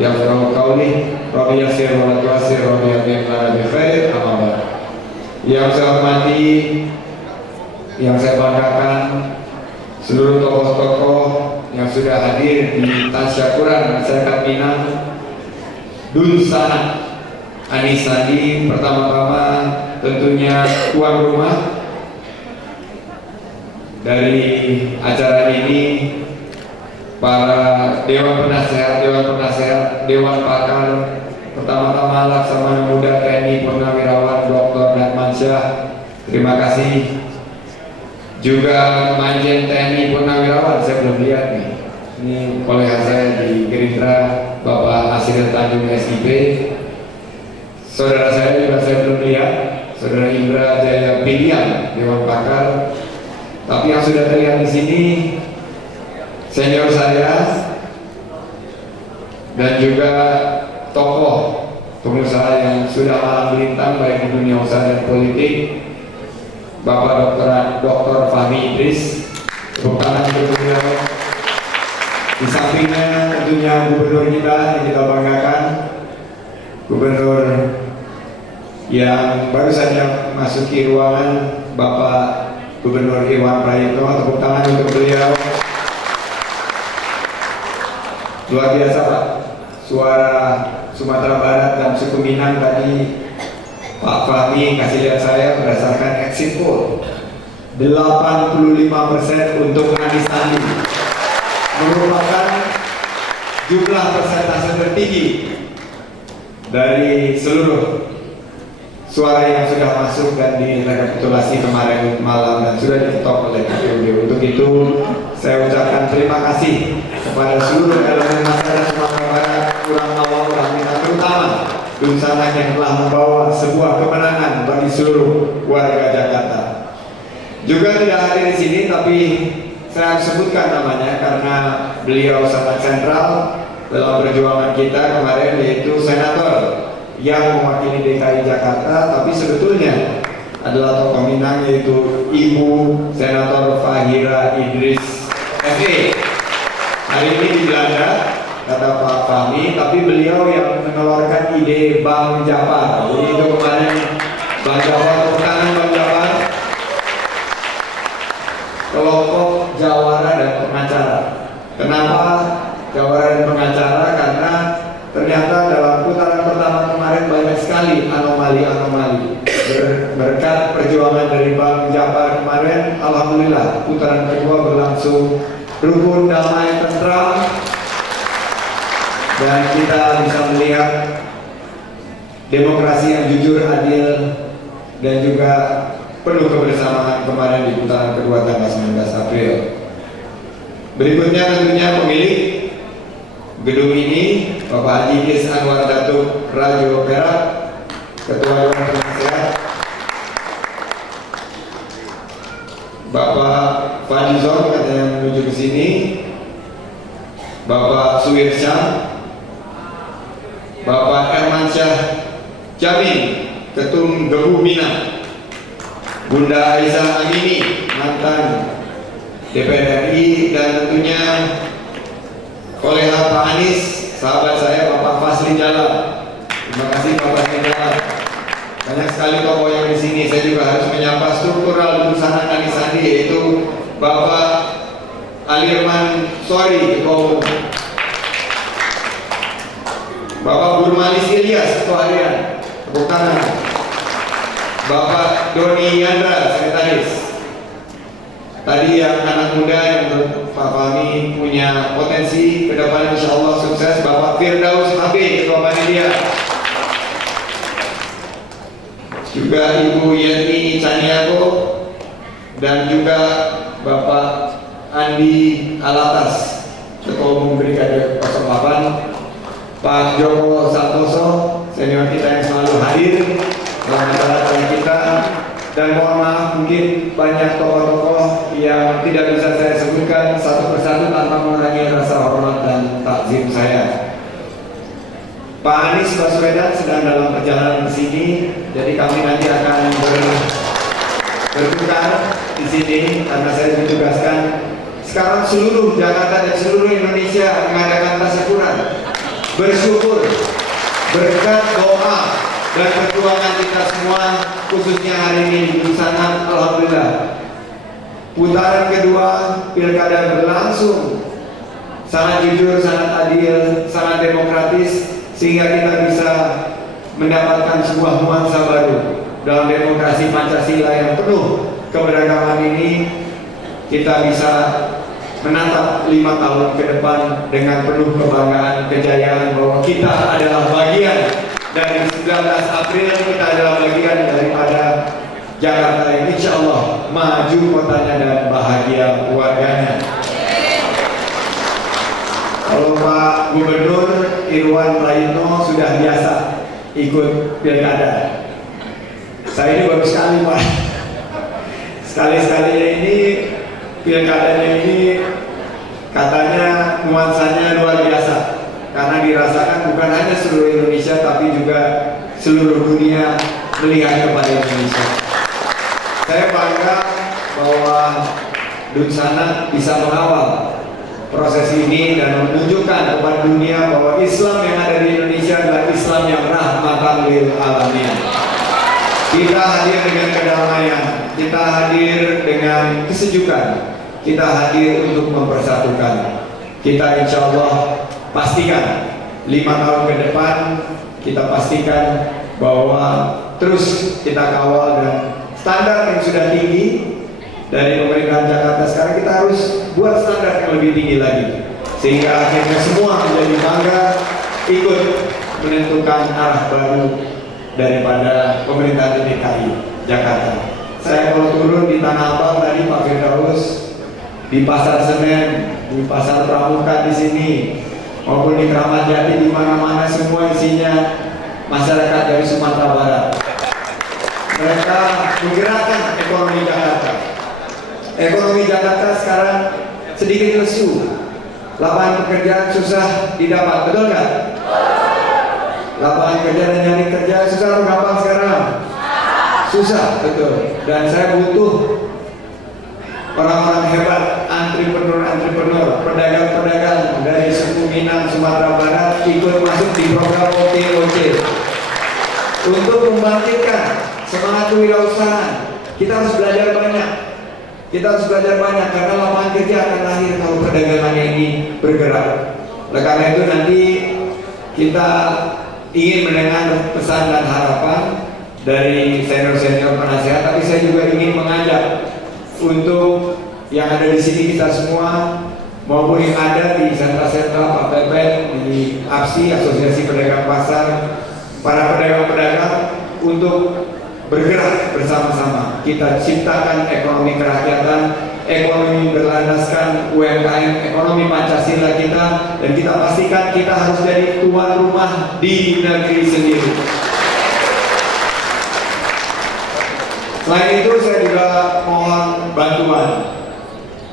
yang kauli Robi Yasir Wala Tuasir Robi Yakin Lana Bifir Amabah. Yang saya hormati, yang saya banggakan, seluruh tokoh-tokoh yang sudah hadir di tasyakuran masyarakat Minang, Dunsa Anis Sandi. Pertama-tama tentunya tuan rumah dari acara ini, para dewan penasehat, dewan pakar. Pertama-tama Laksamana Muda TNI Purnawirawan Dr. Natmansyah, terima kasih. Juga Manjen TNI Purnawirawan, saya belum lihat nih, ini kolega saya di Gerindra, Bapak Asiril Tanjung SIP. Saudara saya juga saya belum lihat, Saudara Indra Jaya Pilihan, Dewan Pakar. Tapi yang sudah terlihat di sini senior saya dan juga tokoh pengusaha yang sudah malang melintang baik di dunia usaha dan politik, Bapak Dr. Fahmi Idris. Tepuk tangan untuk beliau. Di sampingnya tentunya gubernur kita yang kita banggakan, gubernur yang baru saja masuki ruangan, Bapak Gubernur Irwan Prayitno. Tepuk tangan untuk beliau. Luar biasa Pak, suara Sumatera Barat dan suku Minang tadi Pak Fahmi kasih lihat saya berdasarkan exit poll 85% untuk Anis Sandi, merupakan jumlah persentase tertinggi dari seluruh suara yang sudah masuk dan direkapitulasi kemarin malam dan sudah diketok oleh KPUD. Untuk itu saya ucapkan terima kasih kepada seluruh elemen masyarakat Sumatera Barat, kurang awal orang Minang, terutama Dunsanak yang telah membawa sebuah kemenangan bagi seluruh warga Jakarta. Juga tidak hadir di sini, tapi saya harus sebutkan namanya karena beliau sangat sentral dalam perjuangan kita kemarin, yaitu senator yang mewakili DKI Jakarta, tapi sebetulnya adalah tokoh Minang, yaitu Ibu Senator Fahira Idris SE. Hari ini di Belanda, kata Pak Fahmi, tapi beliau yang mengeluarkan ide Bang Japar. Jadi itu kemarin Bang Japar, tangan Bang Japar, kelompok Jawara dan Pengacara. Kenapa Jawara dan Pengacara? Karena ternyata dalam putaran pertama kemarin banyak sekali anomali-anomali. Berkat perjuangan dari Bang Japar kemarin, alhamdulillah putaran kedua berlangsung rukun, damai, tentram, dan kita bisa melihat demokrasi yang jujur, adil, dan juga penuh kebersamaan kemarin di putaran kedua tanggal 19 April. Berikutnya tentunya pemilik gedung ini, Bapak Haji Is Anwar Datuk Rajo Perak, Ketua Dewan Penasehat, Bapak Fadizon katanya menuju ke sini, Bapak Suwirsyah, Bapak Hermansyah Jamin, Ketum Gebu Minang, Bunda Aisyah Amini, mantan DPR RI, dan tentunya kolega Pak Anies, sahabat saya Bapak Fasli Jalal. Terima kasih Bapak Fasli Jalal. Banyak sekali tokoh yang di sini. Saya juga harus menyapa struktural Dunsanak Anis Sandi, yaitu Bapak Alirman Sori, Ketua Umum, Bapak Burmanis Ilyas, Ketua Harian, tepuk tangan, Bapak Doni Yandra, Sekretaris. Tadi yang anak muda yang menurut Pak Fahmi punya potensi ke depan insya Allah sukses, Bapak Firdaus Habib, Ketua Panitia. Juga Ibu Yeni Caniago, dan juga Bapak Andi Alatas, Ketua Umum Brigade 08, Pak Joko Santoso, senior kita yang selalu hadir dalam acara kita. Dan mohon maaf, mungkin banyak tokoh-tokoh yang tidak bisa saya sebutkan satu persatu tanpa mengurangi rasa hormat dan takzim saya. Pak Anies Baswedan sedang dalam perjalanan ke sini, jadi kami nanti akan bertukar di sini karena saya ditugaskan. Sekarang seluruh Jakarta dan seluruh Indonesia mengadakan tasyakuran. bersyukur berkat doa dan perjuangan kita semua, khususnya hari ini di Dunsangat. Alhamdulillah, putaran kedua pilkada berlangsung sangat jujur, sangat adil, sangat demokratis, sehingga kita bisa mendapatkan sebuah nuansa baru dalam demokrasi Pancasila yang penuh keberagaman ini. Kita bisa menatap 5 tahun ke depan dengan penuh kebanggaan, kejayaan bahwa kita adalah bagian dari 19 April, kita adalah bagian daripada Jakarta yang insya Allah maju kotanya dan bahagia warganya. Kalau Pak Gubernur Irwan Prayitno sudah biasa ikut pilkada, saya ini baru sekali Pak. Sekali-sekalinya ini pilkadanya ini katanya nuansanya luar biasa, karena dirasakan bukan hanya seluruh Indonesia tapi juga seluruh dunia melihat kepada Indonesia. Saya bangga bahwa Dunsangat bisa mengawal proses ini dan menunjukkan kepada dunia bahwa Islam yang ada di Indonesia adalah Islam yang rahmatan lil alamin. Kita hadir dengan kedamaian, kita hadir dengan kesejukan, kita hadir untuk mempersatukan. Kita insya Allah pastikan 5 tahun ke depan, kita pastikan bahwa terus kita kawal, dan standar yang sudah tinggi dari pemerintahan Jakarta sekarang kita harus buat standar yang lebih tinggi lagi, sehingga akhirnya semua menjadi bangga ikut menentukan arah baru daripada pemerintahan DKI Jakarta. Saya kalau turun di Tanah Abang tadi Pak Firdaus, di Pasar Senen, di Pasar Pramuka di sini, maupun di Kramat Jati, di mana-mana semua isinya masyarakat dari Sumatera Barat. Mereka menggerakkan ekonomi Jakarta. Ekonomi Jakarta sekarang sedikit lesu, lapangan pekerjaan susah didapat, betul nggak? Lapangan kerja dan nyari kerja susah atau gampang sekarang? Susah, betul. Dan saya butuh orang-orang hebat, entrepreneur, pedagang-pedagang dari suku Minang, Sumatera Barat ikut masuk di program OTOC untuk membangkitkan semangat kewirausahaan. Kita harus belajar banyak. Kita harus belajar banyak karena lapangan kerja akan lahir kalau perdagangannya ini bergerak. Oleh karena itu nanti kita ingin mendengar pesan dan harapan dari senior-senior penasehat, tapi saya juga ingin mengajak untuk yang ada di sini kita semua maupun yang ada di sentra-sentra Pak Pepen, di APSI, Asosiasi Pedagang Pasar, para pedagang-pedagang untuk bergerak bersama-sama. Kita ciptakan ekonomi kerakyatan, ekonomi berlandaskan UMKM, ekonomi Pancasila kita, dan kita pastikan kita harus jadi tuan rumah di negeri sendiri. Selain itu saya juga mohon bantuan.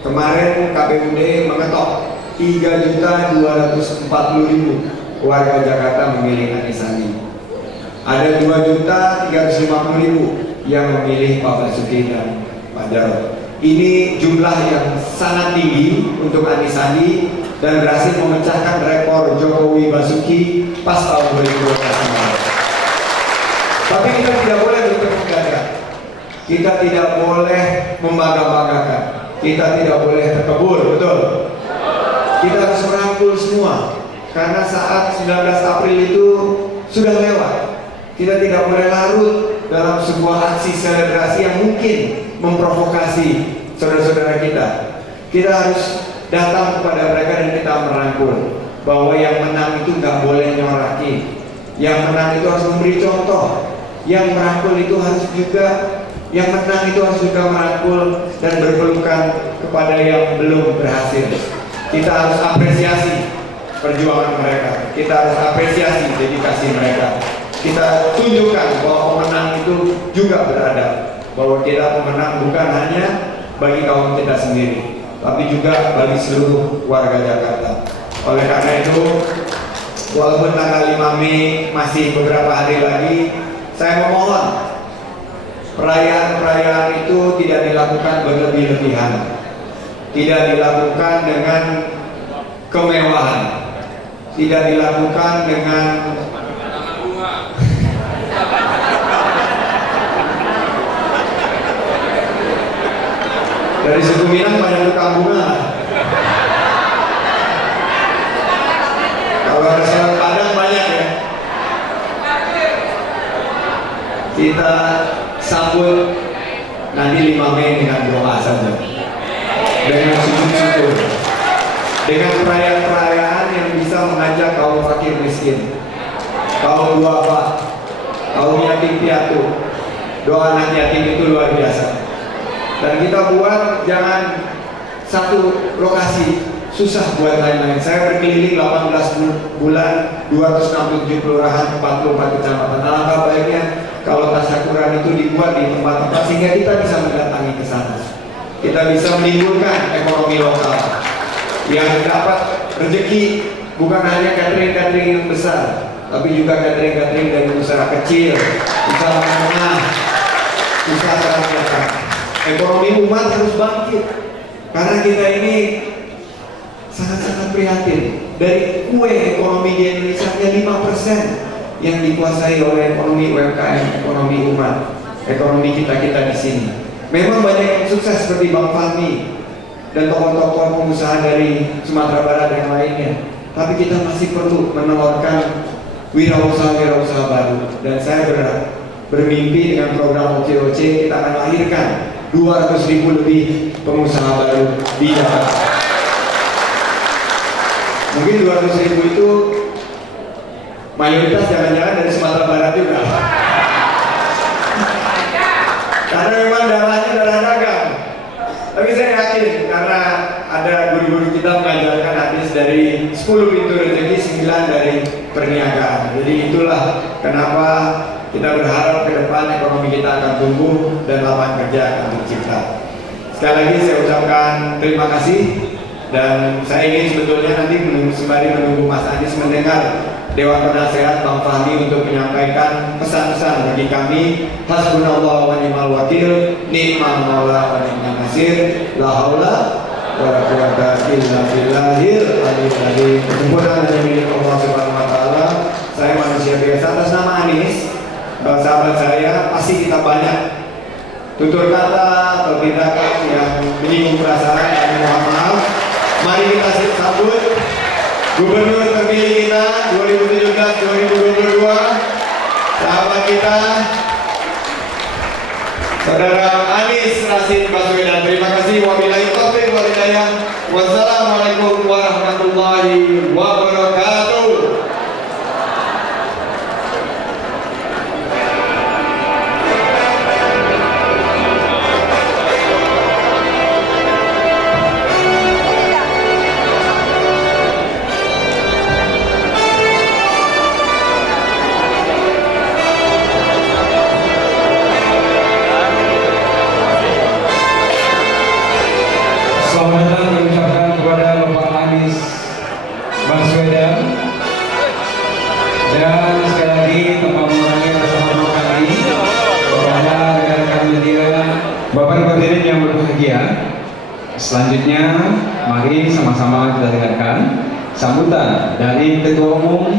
Kemarin KPUD mengetok 3.240.000 warga Jakarta memilih Anies Sandi. Ada 2.350.000 yang memilih Pak Basuki dan Pak Jarod. Ini jumlah yang sangat tinggi untuk Anies Sandi dan berhasil memecahkan rekor Jokowi Basuki pas tahun 2012. Tapi kita tidak boleh bertepuk dada. Kita tidak boleh membangga-banggakan. Kita tidak boleh terkebur, betul? Kita harus merangkul semua, karena saat 19 April itu sudah lewat. Kita tidak boleh larut dalam sebuah aksi selebrasi yang mungkin memprovokasi saudara-saudara kita. Kita harus datang kepada mereka dan kita merangkul bahwa yang menang itu nggak boleh nyoraki. Yang menang itu harus memberi contoh. Yang merangkul itu harus juga, yang menang itu harus juga merangkul dan berpelukan kepada yang belum berhasil. Kita harus apresiasi perjuangan mereka. Kita harus apresiasi dedikasi mereka. Kita tunjukkan bahwa pemenang itu juga beradab, bahwa kita pemenang bukan hanya bagi kaum kita sendiri, tapi juga bagi seluruh warga Jakarta. Oleh karena itu, walaupun tanggal 5 Mei masih beberapa hari lagi, saya memohon perayaan-perayaan itu tidak dilakukan berlebih-lebihan, tidak dilakukan dengan kemewahan, tidak dilakukan dengan dari suku Minang banyak tukang bunga. Kalau restoran Padang banyak ya. Kita sambut nanti 5 Mei dengan doa saja, dengan sujud-sujud, dengan perayaan-perayaan yang bisa mengajak kaum fakir miskin, kaum duafa, kaum yatim piatu. Doa anak yatim itu luar biasa. Dan kita buat jangan satu lokasi, susah buat lain-lain. Saya berkeliling 18 bulan, 267 kelurahan, 44 kecamatan. Alangkah baiknya kalau tasyakuran itu dibuat di tempat-tempat sehingga kita bisa mendatangi ke sana. Kita bisa menimbulkan ekonomi lokal yang dapat rezeki, bukan hanya catering-catering yang besar, tapi juga catering-catering dari usaha kecil, usaha menengah, usaha rakyat. Ekonomi umat harus bangkit karena kita ini sangat-sangat prihatin. Dari kue ekonomi di Indonesia hanya 5% yang dikuasai oleh ekonomi UMKM, ekonomi umat, ekonomi kita di sini. Memang banyak yang sukses seperti Bang Fahmi dan tokoh-tokoh pengusaha dari Sumatera Barat yang lainnya. Tapi kita masih perlu menawarkan wirausaha-wirausaha baru. Dan saya bermimpi dengan program OCOC kita akan lahirkan 200.000 lebih pengusaha baru di Jakarta. Mungkin 200.000 itu mayoritas jangan-jangan dari Sumatera Barat juga. Karena memang darahnya darah dagang. Tapi saya yakin karena ada guru-guru kita mengajarkan hadis dari 10 pintu rezeki, 9 dari perniagaan. Jadi itulah kenapa kita berharap ke depan ekonomi kita akan tumbuh dan lapangan kerja akan tercipta. Sekali lagi saya ucapkan terima kasih dan saya ingin sebetulnya nanti sembari menunggu Mas Anies mendengar Dewan Penasehat Bang Fahmi untuk menyampaikan pesan-pesan bagi kami. Hasbunallah wa ni'mal wakil, ni'mal maula wa ni'man nasir, la haula wa la quwata illa billahil aliyyil azim. Kesempurnaan dari milik Allah Subhanahu wa taala. Saya manusia biasa atas nama Anies. Sahabat saya, pasti kita banyak tutur kata atau tindakan yang menyinggung perasaan, kami mohon maaf. Mari kita sambut Gubernur terpilih kita 2017-2022, sahabat kita Saudara Anies Rashid Baswedan. Terima kasih. Wabillahi taufiq wal hidayah. Wassalamualaikum warahmatullahi wabarakatuh. Selamat datang kami ucapkan kepada Bapak Anies Baswedan. Dan sekali lagi tanpa mengurangi rasa hormat kami kepada rekan-rekan media, Bapak Ibu hadirin yang berbahagia. Selanjutnya mari sama-sama kita dengarkan sambutan dari Ketua Umum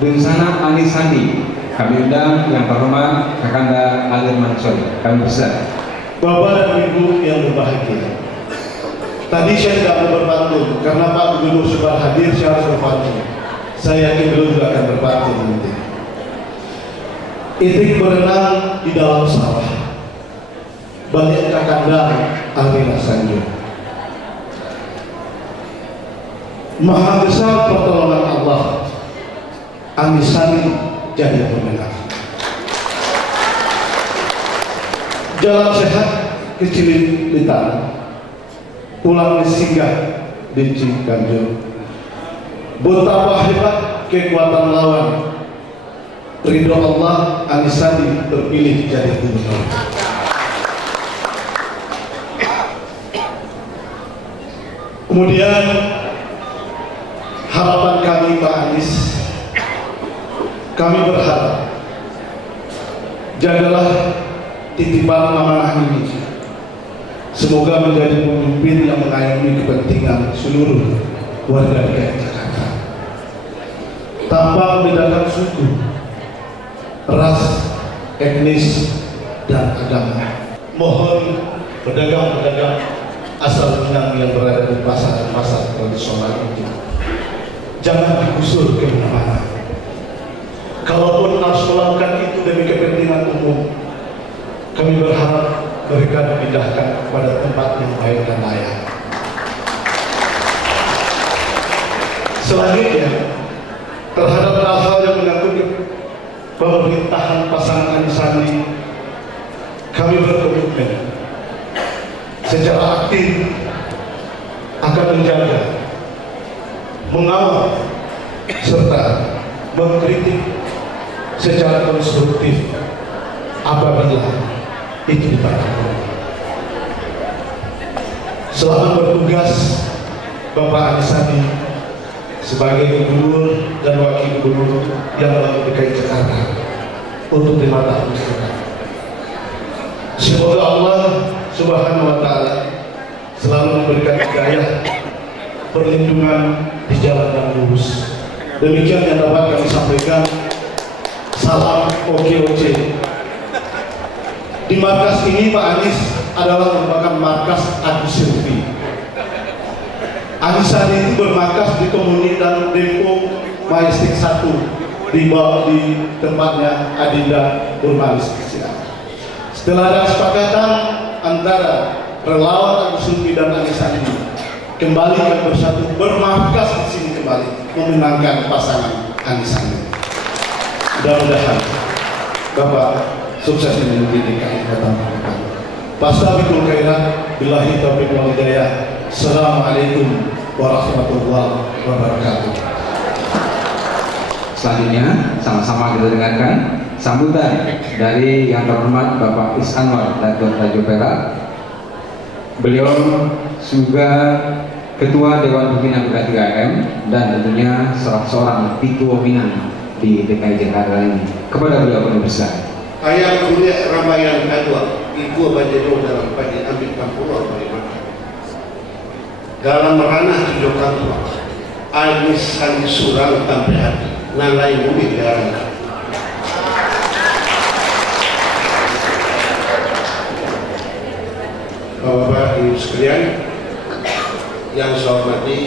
Dunsana Anies Sandi. Kami undang yang terhormat Kakanda Alir Mansur. Kami persilakan. Bapak dan Ibu yang berbahagia, tadi saya tidak mau berpantun karena Pak Gubernur sudah hadir, saya harus berpantun. Saya yakin beliau juga akan berpantun nanti. Itik berenang di dalam sawah, banyak kakanda Arina Sanju. Maha besar pertolongan Allah, Anies Sandi jadi pemenang. Jalan sehat ke Cililitan, pulang singgah di Ciganjur. Betapa hebat kekuatan lawan, ridho Allah, Anies Sandi terpilih jadi gubernur. Kemudian harapan kami Pak Anies, kami berharap jagalah titipan amanah ini, semoga menjadi pemimpin yang mengayomi kepentingan seluruh warga DKI Jakarta. tanpa membedakan suku, ras, etnis, dan agama. Mohon pedagang-pedagang asal Minang yang berada di pasar-pasar tradisional itu jangan digusur ke mana-mana. Kalaupun harus melakukan itu demi kepentingan umum, kami berharap mereka dipindahkan kepada tempat yang baik dan layak. Selanjutnya, terhadap hal-hal yang menyangkut pemerintahan pasangan Anies Sandi, kami berkomitmen secara aktif akan menjaga, mengawal, serta mengkritik secara konstruktif apabila itu diperlukan. Selama bertugas Bapak Anies Sandi sebagai gubernur dan wakil gubernur yang baru DKI Jakarta untuk 5 tahun ke depan, semoga Allah Subhanahu wa Ta'ala selalu memberikan hidayah, perlindungan di jalan yang lurus. Demikian yang dapat kami sampaikan. Salam OKOC. Di markas ini Pak Anies adalah merupakan markas Agus Silvi. Anies Sandi itu bermarkas di komunitas Depo Majestic 1 di tempatnya Adinda Urbanis Kecil. Setelah ada kesepakatan antara relawan Agus Silvi dan Anies Sandi, kembali dan bersatu bermarkas di sini kembali memenangkan pasangan Anies Sandi. Mudah-mudahan Bapak sukses memimpin DKI datang. Fastabiqul khairat, billahi taufiq wal hidayah. Assalamualaikum warahmatullahi wabarakatuh. Selanjutnya sama-sama kita dengarkan sambutan dari yang terhormat Bapak Is Anwar Datuk Rajo Perak. Beliau juga Ketua Dewan Pembina PK3M dan tentunya seorang Pitu Minang di DKI Jakarta ini. Kepada beliau penuh besar. Ayah kuliah Ramayana Kedua, Ibu Bajero dalam pagi ambil kampulau bagaimana? Dalam ranah tujuh kampulau, Anies Sandi surang sampai hati, nalai mumi garang. Bapak-bapak ibu sekalian yang saya hormati,